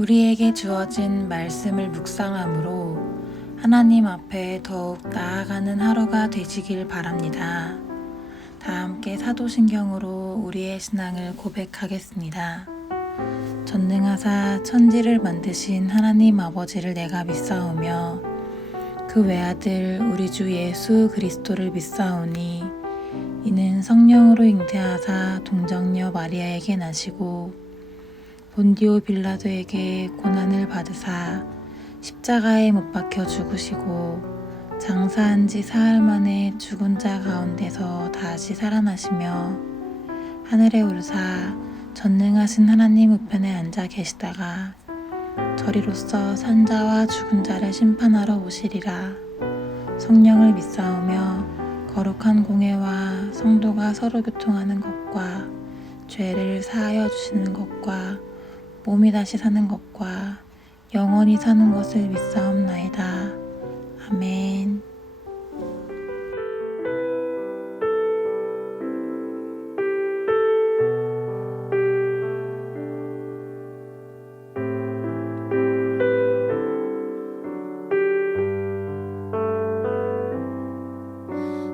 우리에게 주어진 말씀을 묵상함으로 하나님 앞에 더욱 나아가는 하루가 되시길 바랍니다. 다 함께 사도신경으로 우리의 신앙을 고백하겠습니다. 전능하사 천지를 만드신 하나님 아버지를 내가 믿사오며 그 외아들 우리 주 예수 그리스도를 믿사오니 이는 성령으로 잉태하사 동정녀 마리아에게 나시고 본디오 빌라도에게 고난을 받으사 십자가에 못 박혀 죽으시고 장사한 지 사흘 만에 죽은 자 가운데서 다시 살아나시며 하늘에 오르사 전능하신 하나님 우편에 앉아 계시다가 저리로서 산자와 죽은 자를 심판하러 오시리라. 성령을 믿사오며 거룩한 공회와 성도가 서로 교통하는 것과 죄를 사하여 주시는 것과 몸이 다시 사는 것과 영원히 사는 것을 믿사옵나이다. 아멘.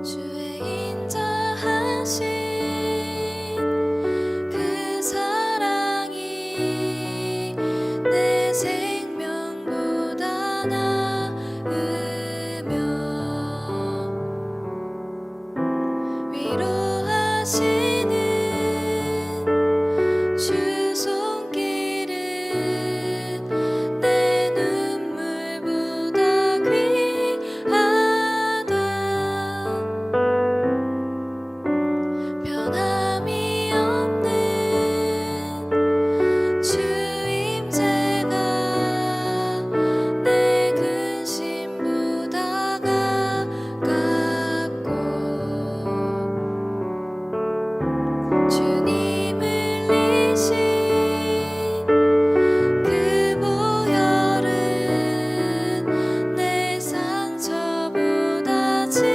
주의 인자하신 그 사랑이 내 생명보다 나으며 위로하시는 주 손길은 내 눈물보다 귀하다. 변함이 없는 주 임재가 내 근심보다 가깝고 주님 흘리신 그 보혈은 내 상처보다 진하다.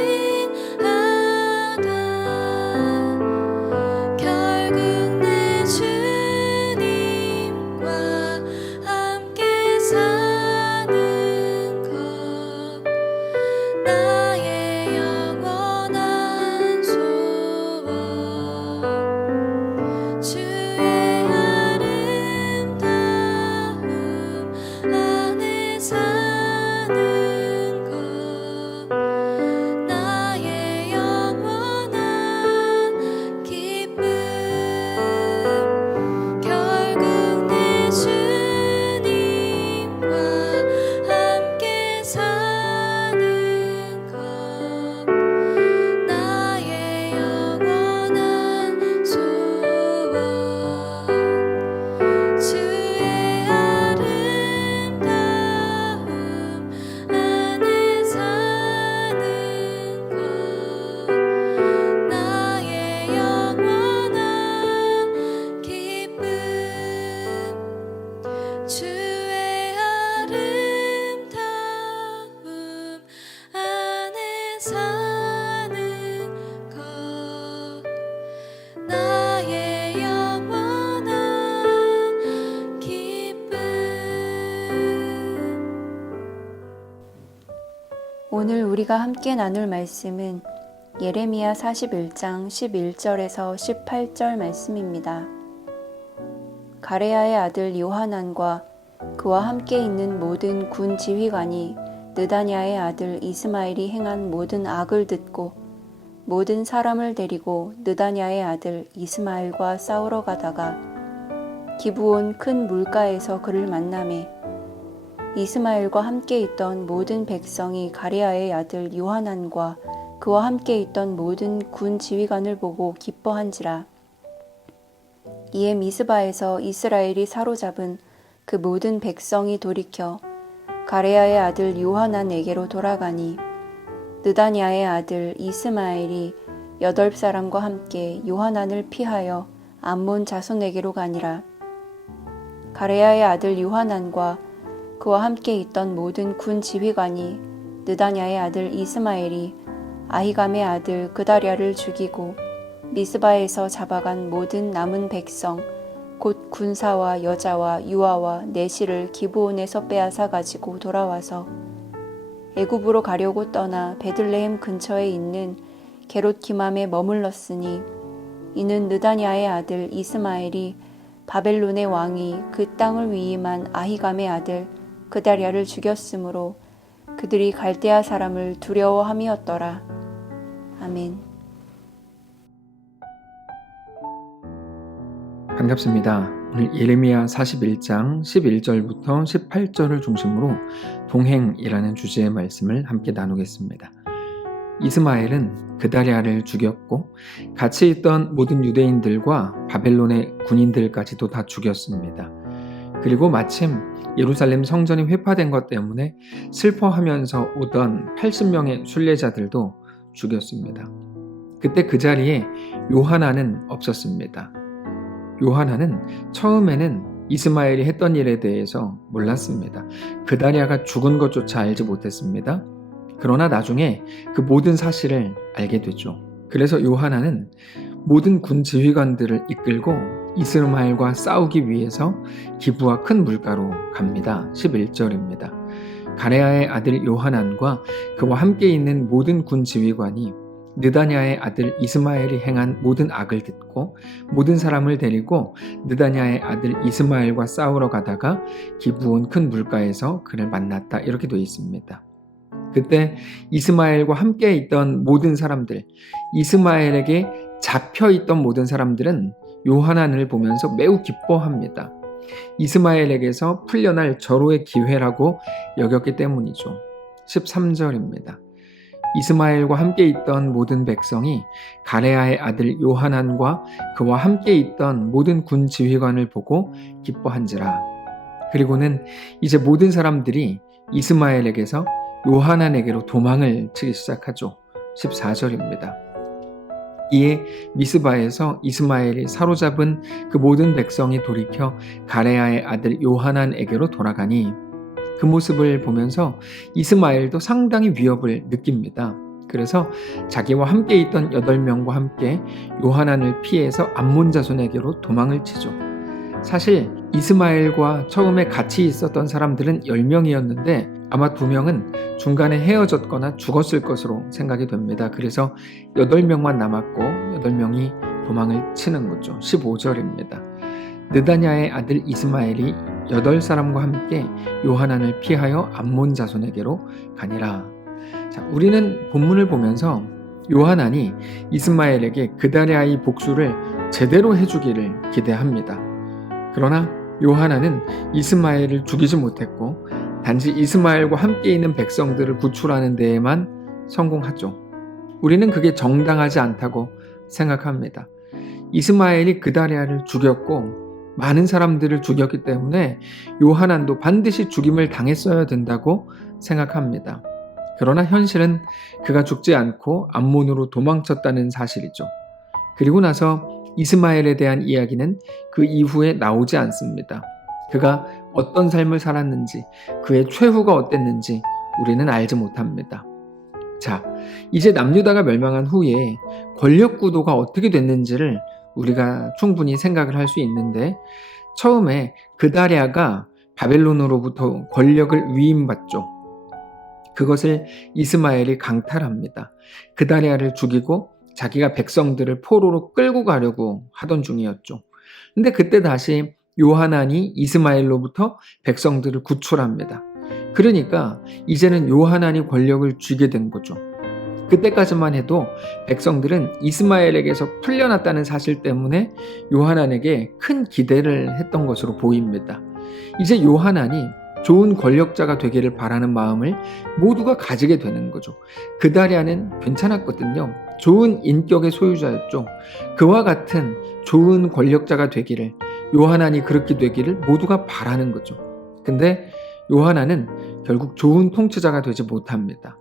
결국 내 주님과 함께 사는 것 나의 영원한 소원. 주의 아름다움 안에 사는 것 나의 영원한 기쁨. 결국 내 주님과 함께 사는 것 나의 영원한 소원. 주의 아름다움 안에 사는 것 나의 영원한 기쁨. 주의 아름다움 안에 사는 것 나의 영원한 기쁨. 오늘 우리가 함께 나눌 말씀은 예레미야 41장 11절에서 18절 말씀입니다. 가레야의 아들 요하난과 그와 함께 있는 모든 군 지휘관이 느다냐의 아들 이스마엘이 행한 모든 악을 듣고 모든 사람을 데리고 느다냐의 아들 이스마엘과 싸우러 가다가 기브온 큰 물가에서 그를 만나매 이스마엘과 함께 있던 모든 백성이 가레야의 아들 요하난과 그와 함께 있던 모든 군 지휘관을 보고 기뻐한지라. 이에 미스바에서 이스라엘이 사로잡은 그 모든 백성이 돌이켜 가레야의 아들 요하난에게로 돌아가니 느다냐의 아들 이스마엘이 8사람과 함께 요하난을 피하여 암몬 자손에게로 가니라. 가레야의 아들 요하난과 그와 함께 있던 모든 군 지휘관이 느다냐의 아들 이스마엘이 아히감의 아들 그다랴를 죽이고 미스바에서 잡아간 모든 남은 백성 곧 군사와 여자와 유아와 내실을 기브온에서 빼앗아 가지고 돌아와서 애굽으로 가려고 떠나 베들레헴 근처에 있는 게롯 기맘에 머물렀으니 이는 느다냐의 아들 이스마엘이 바벨론의 왕이 그 땅을 위임한 아히감의 아들 그다랴를 죽였으므로 그들이 갈대아 사람을 두려워함이었더라. 아멘. 반갑습니다. 오늘 예레미야 41장 11절부터 18절을 중심으로 동행이라는 주제의 말씀을 함께 나누겠습니다. 이스마엘은 그다랴를 죽였고 같이 있던 모든 유대인들과 바벨론의 군인들까지도 다 죽였습니다. 그리고 마침 예루살렘 성전이 회파된 것 때문에 슬퍼하면서 오던 80명의 순례자들도 죽였습니다. 그때 그 자리에 요하나는 없었습니다. 요하나는 처음에는 이스마엘이 했던 일에 대해서 몰랐습니다. 그다랴가 죽은 것조차 알지 못했습니다. 그러나 나중에 그 모든 사실을 알게 되죠. 그래서 요하나는 모든 군 지휘관들을 이끌고 이스마엘과 싸우기 위해서 기브와 큰 물가로 갑니다. 11절입니다. 가레아의 아들 요하난과 그와 함께 있는 모든 군 지휘관이 느다냐의 아들 이스마엘이 행한 모든 악을 듣고 모든 사람을 데리고 느다냐의 아들 이스마엘과 싸우러 가다가 기브온 큰 물가에서 그를 만났다. 이렇게 되어 있습니다. 그때 이스마엘과 함께 있던 모든 사람들, 이스마엘에게 잡혀있던 모든 사람들은 요하난을 보면서 매우 기뻐합니다. 이스마엘에게서 풀려날 절호의 기회라고 여겼기 때문이죠. 13절입니다. 이스마엘과 함께 있던 모든 백성이 가레아의 아들 요하난과 그와 함께 있던 모든 군 지휘관을 보고 기뻐한지라. 그리고는 이제 모든 사람들이 이스마엘에게서 요하난에게로 도망을 치기 시작하죠. 14절입니다. 이에 미스바에서 이스마엘이 사로잡은 그 모든 백성이 돌이켜 가레아의 아들 요하난에게로 돌아가니 그 모습을 보면서 이스마엘도 상당히 위협을 느낍니다. 그래서 자기와 함께 있던 8명과 함께 요하난을 피해서 암몬 자손에게로 도망을 치죠. 사실 이스마엘과 처음에 같이 있었던 사람들은 10명이었는데 아마 2명은 중간에 헤어졌거나 죽었을 것으로 생각이 됩니다. 그래서 8명만 남았고 8명이 도망을 치는 거죠. 15절입니다. 느다냐의 아들 이스마엘이 8사람과 함께 요하난을 피하여 암몬 자손에게로 가니라. 자, 우리는 본문을 보면서 요하난이 이스마엘에게 그다랴의 복수를 제대로 해주기를 기대합니다. 그러나 요하난은 이스마엘을 죽이지 못했고 단지 이스마엘과 함께 있는 백성들을 구출하는 데에만 성공하죠. 우리는 그게 정당하지 않다고 생각합니다. 이스마엘이 그다랴를 죽였고 많은 사람들을 죽였기 때문에 요하난도 반드시 죽임을 당했어야 된다고 생각합니다. 그러나 현실은 그가 죽지 않고 암몬으로 도망쳤다는 사실이죠. 그리고 나서 이스마엘에 대한 이야기는 그 이후에 나오지 않습니다. 그가 어떤 삶을 살았는지, 그의 최후가 어땠는지 우리는 알지 못합니다. 자, 이제 남유다가 멸망한 후에 권력 구도가 어떻게 됐는지를 우리가 충분히 생각을 할 수 있는데 처음에 그다랴가 바벨론으로부터 권력을 위임받죠. 그것을 이스마엘이 강탈합니다. 그다랴를 죽이고 자기가 백성들을 포로로 끌고 가려고 하던 중이었죠. 근데 그때 다시 요하난이 이스마엘로부터 백성들을 구출합니다. 그러니까 이제는 요하난이 권력을 쥐게 된 거죠. 그때까지만 해도 백성들은 이스마엘에게서 풀려났다는 사실 때문에 요하난에게 큰 기대를 했던 것으로 보입니다. 이제 요하난이 좋은 권력자가 되기를 바라는 마음을 모두가 가지게 되는 거죠. 그다랴는 괜찮았거든요. 좋은 인격의 소유자였죠. 그와 같은 좋은 권력자가 되기를, 요하난이 그렇게 되기를 모두가 바라는 거죠. 근데 요하난은 결국 좋은 통치자가 되지 못합니다.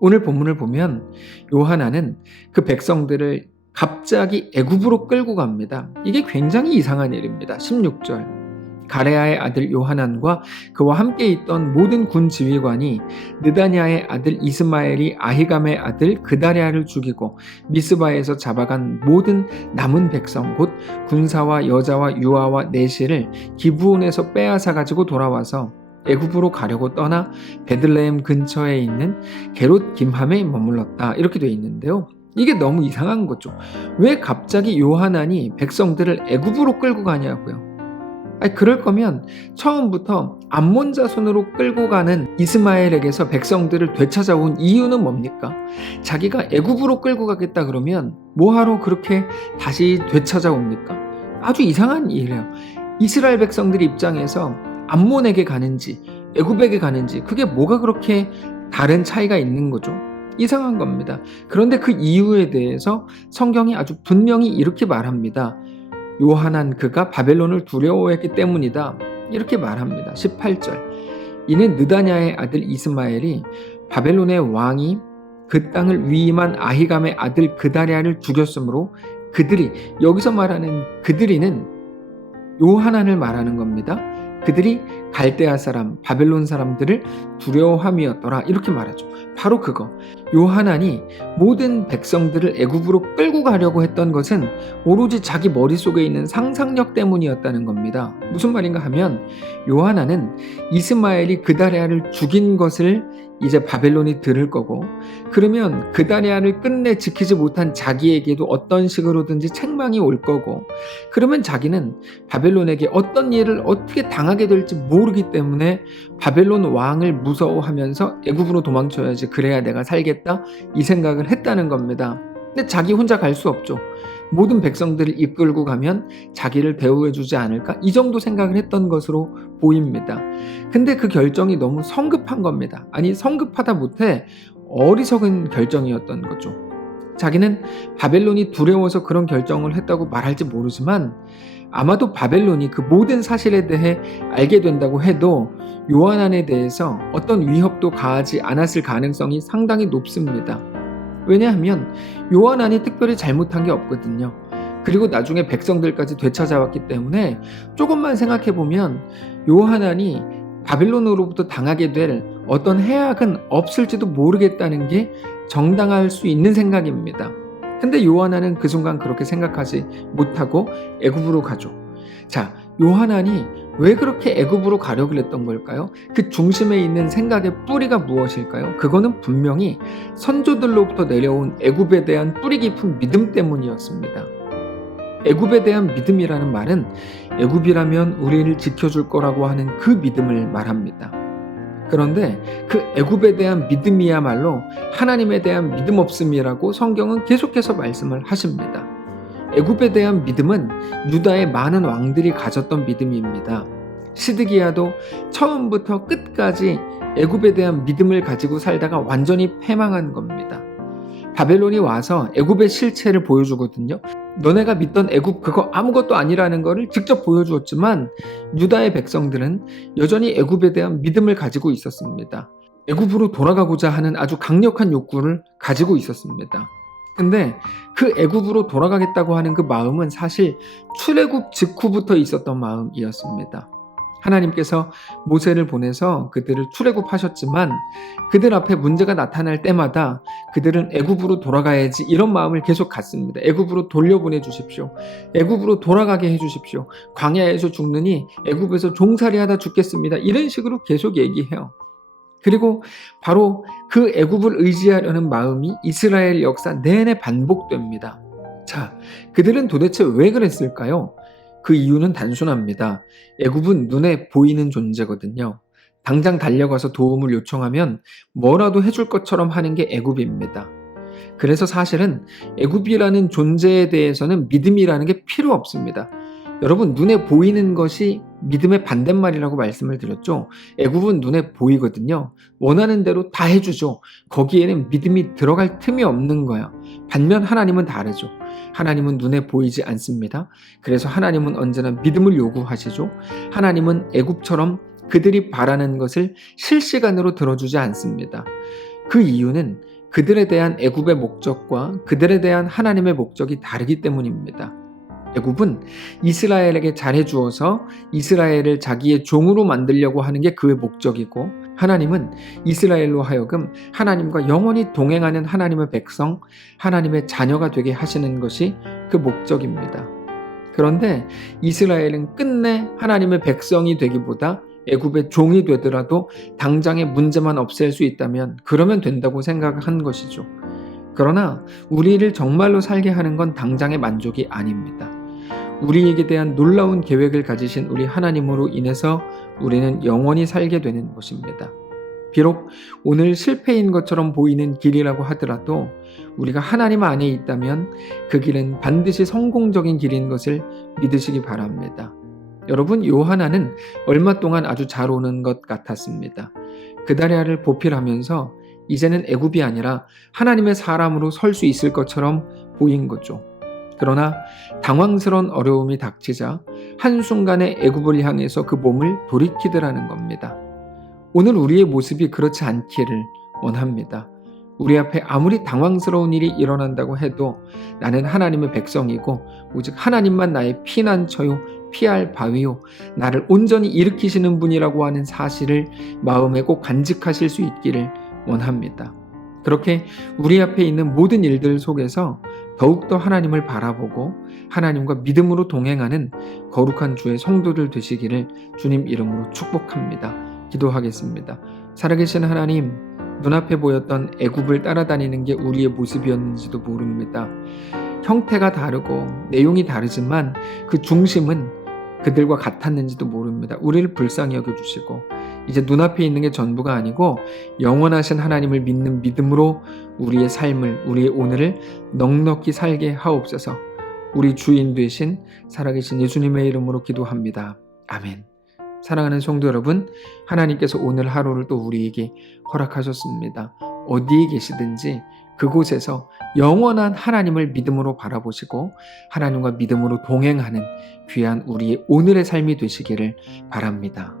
오늘 본문을 보면 요하난은 그 백성들을 갑자기 애굽으로 끌고 갑니다. 이게 굉장히 이상한 일입니다. 16절. 가레아의 아들 요하난과 그와 함께 있던 모든 군 지휘관이 느다냐의 아들 이스마엘이 아히감의 아들 그다랴를 죽이고 미스바에서 잡아간 모든 남은 백성 곧 군사와 여자와 유아와 내시를 기브온에서 빼앗아 가지고 돌아와서 애굽으로 가려고 떠나 베들레헴 근처에 있는 게롯 김함에 머물렀다. 이렇게 돼 있는데요. 이게 너무 이상한 거죠. 왜 갑자기 요하난이 백성들을 애굽으로 끌고 가냐고요. 그럴 거면 처음부터 암몬 자손으로 끌고 가는 이스마엘에게서 백성들을 되찾아온 이유는 뭡니까? 자기가 애굽으로 끌고 가겠다 그러면 뭐하러 그렇게 다시 되찾아옵니까? 아주 이상한 일이에요. 이스라엘 백성들 입장에서 암몬에게 가는지 애굽에게 가는지 그게 뭐가 그렇게 다른 차이가 있는 거죠? 이상한 겁니다. 그런데 그 이유에 대해서 성경이 아주 분명히 이렇게 말합니다. 요하난 그가 바벨론을 두려워했기 때문이다. 이렇게 말합니다. 18절. 이는 느다냐의 아들 이스마엘이 바벨론의 왕이 그 땅을 위임한 아히감의 아들 그다랴를 죽였으므로 그들이, 여기서 말하는 그들이는 요하난을 말하는 겁니다. 그들이 갈대아 사람, 바벨론 사람들을 두려워함이었더라. 이렇게 말하죠. 바로 그거. 요하난이 모든 백성들을 애굽으로 끌고 가려고 했던 것은 오로지 자기 머릿속에 있는 상상력 때문이었다는 겁니다. 무슨 말인가 하면 요하난은 이스마엘이 그다랴를 죽인 것을 이제 바벨론이 들을 거고, 그러면 그다랴를 끝내 지키지 못한 자기에게도 어떤 식으로든지 책망이 올 거고, 그러면 자기는 바벨론에게 어떤 일을 어떻게 당하게 될지 모르기 때문에 바벨론 왕을 무서워하면서 애굽으로 도망쳐야지, 그래야 내가 살겠다, 이 생각을 했다는 겁니다. 근데 자기 혼자 갈 수 없죠. 모든 백성들을 이끌고 가면 자기를 대우해주지 않을까? 이 정도 생각을 했던 것으로 보입니다. 근데 그 결정이 너무 성급한 겁니다. 아니, 성급하다 못해 어리석은 결정이었던 거죠. 자기는 바벨론이 두려워서 그런 결정을 했다고 말할지 모르지만 아마도 바벨론이 그 모든 사실에 대해 알게 된다고 해도 요하난에 대해서 어떤 위협도 가하지 않았을 가능성이 상당히 높습니다. 왜냐하면 요하난이 특별히 잘못한 게 없거든요. 그리고 나중에 백성들까지 되찾아왔기 때문에 조금만 생각해보면 요하난이 바벨론으로부터 당하게 될 어떤 해악은 없을지도 모르겠다는 게 정당할 수 있는 생각입니다. 근데 요하난은 그 순간 그렇게 생각하지 못하고 애굽으로 가죠. 자, 요하난이 왜 그렇게 애굽으로 가려고 했던 걸까요? 그 중심에 있는 생각의 뿌리가 무엇일까요? 그거는 분명히 선조들로부터 내려온 애굽에 대한 뿌리 깊은 믿음 때문이었습니다. 애굽에 대한 믿음이라는 말은 애굽이라면 우리를 지켜줄 거라고 하는 그 믿음을 말합니다. 그런데 그 애굽에 대한 믿음이야말로 하나님에 대한 믿음 없음이라고 성경은 계속해서 말씀을 하십니다. 애굽에 대한 믿음은 유다의 많은 왕들이 가졌던 믿음입니다. 시드기야도 처음부터 끝까지 애굽에 대한 믿음을 가지고 살다가 완전히 패망한 겁니다. 바벨론이 와서 애굽의 실체를 보여주거든요. 너네가 믿던 애굽 그거 아무것도 아니라는 거를 직접 보여주었지만 유다의 백성들은 여전히 애굽에 대한 믿음을 가지고 있었습니다. 애굽으로 돌아가고자 하는 아주 강력한 욕구를 가지고 있었습니다. 근데 그 애굽으로 돌아가겠다고 하는 그 마음은 사실 출애굽 직후부터 있었던 마음이었습니다. 하나님께서 모세를 보내서 그들을 출애굽하셨지만 그들 앞에 문제가 나타날 때마다 그들은 애굽으로 돌아가야지 이런 마음을 계속 갖습니다. 애굽으로 돌려보내 주십시오. 애굽으로 돌아가게 해주십시오. 광야에서 죽느니 애굽에서 종살이하다 죽겠습니다. 이런 식으로 계속 얘기해요. 그리고 바로 그 애굽을 의지하려는 마음이 이스라엘 역사 내내 반복됩니다. 자, 그들은 도대체 왜 그랬을까요? 그 이유는 단순합니다. 애굽은 눈에 보이는 존재거든요. 당장 달려가서 도움을 요청하면 뭐라도 해줄 것처럼 하는 게 애굽입니다. 그래서 사실은 애굽이라는 존재에 대해서는 믿음이라는 게 필요 없습니다. 여러분, 눈에 보이는 것이 믿음의 반대말이라고 말씀을 드렸죠. 애굽은 눈에 보이거든요. 원하는 대로 다 해주죠. 거기에는 믿음이 들어갈 틈이 없는 거야. 반면 하나님은 다르죠. 하나님은 눈에 보이지 않습니다. 그래서 하나님은 언제나 믿음을 요구하시죠. 하나님은 애굽처럼 그들이 바라는 것을 실시간으로 들어주지 않습니다. 그 이유는 그들에 대한 애굽의 목적과 그들에 대한 하나님의 목적이 다르기 때문입니다. 애굽은 이스라엘에게 잘해주어서 이스라엘을 자기의 종으로 만들려고 하는 게 그의 목적이고, 하나님은 이스라엘로 하여금 하나님과 영원히 동행하는 하나님의 백성, 하나님의 자녀가 되게 하시는 것이 그 목적입니다. 그런데 이스라엘은 끝내 하나님의 백성이 되기보다 애굽의 종이 되더라도 당장의 문제만 없앨 수 있다면 그러면 된다고 생각한 것이죠. 그러나 우리를 정말로 살게 하는 건 당장의 만족이 아닙니다. 우리에게 대한 놀라운 계획을 가지신 우리 하나님으로 인해서 우리는 영원히 살게 되는 것입니다. 비록 오늘 실패인 것처럼 보이는 길이라고 하더라도 우리가 하나님 안에 있다면 그 길은 반드시 성공적인 길인 것을 믿으시기 바랍니다. 여러분, 요하나는 얼마 동안 아주 잘 오는 것 같았습니다. 그다리아를 보필하면서 이제는 애굽이 아니라 하나님의 사람으로 설 수 있을 것처럼 보인 거죠. 그러나 당황스러운 어려움이 닥치자 한순간에 애굽을 향해서 그 몸을 돌이키더라는 겁니다. 오늘 우리의 모습이 그렇지 않기를 원합니다. 우리 앞에 아무리 당황스러운 일이 일어난다고 해도 나는 하나님의 백성이고 오직 하나님만 나의 피난처요, 피할 바위요, 나를 온전히 일으키시는 분이라고 하는 사실을 마음에 꼭 간직하실 수 있기를 원합니다. 그렇게 우리 앞에 있는 모든 일들 속에서 더욱더 하나님을 바라보고 하나님과 믿음으로 동행하는 거룩한 주의 성도들 되시기를 주님 이름으로 축복합니다. 기도하겠습니다. 살아계신 하나님, 눈앞에 보였던 애굽을 따라다니는 게 우리의 모습이었는지도 모릅니다. 형태가 다르고 내용이 다르지만 그 중심은 그들과 같았는지도 모릅니다. 우리를 불쌍히 여겨주시고 이제 눈앞에 있는 게 전부가 아니고 영원하신 하나님을 믿는 믿음으로 우리의 삶을, 우리의 오늘을 넉넉히 살게 하옵소서. 우리 주인 되신 살아계신 예수님의 이름으로 기도합니다. 아멘. 사랑하는 성도 여러분, 하나님께서 오늘 하루를 또 우리에게 허락하셨습니다. 어디에 계시든지 그곳에서 영원한 하나님을 믿음으로 바라보시고 하나님과 믿음으로 동행하는 귀한 우리의 오늘의 삶이 되시기를 바랍니다.